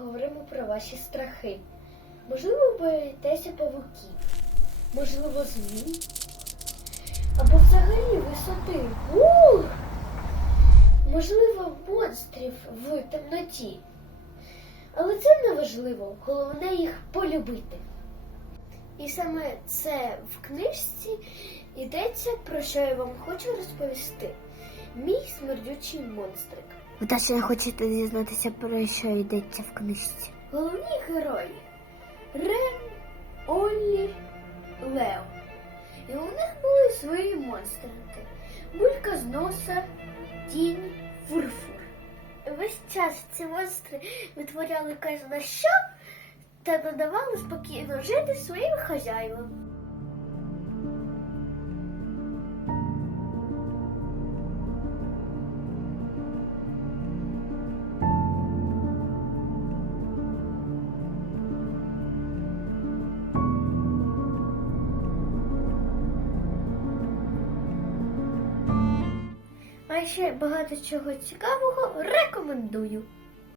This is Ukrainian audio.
поговоримо про ваші страхи. Можливо, ви боїтеся павуків, можливо, змій, або взагалі висоти. Ух! Можливо, монстрів в темноті. Але це не важливо, головне їх полюбити. І саме це в книжці йдеться, про що я вам хочу розповісти. Мій смердючий монстрик. Ви точно хочете дізнатися, про що йдеться в книжці? Головні герої Рен, Оллі, Лео. І у них були свої монстрики. Булька з носа, тінь, фурфур. Весь час ці монстри витворяли казна що та надавали спокійно жити своїм хазяївам. Ще багато чого цікавого рекомендую.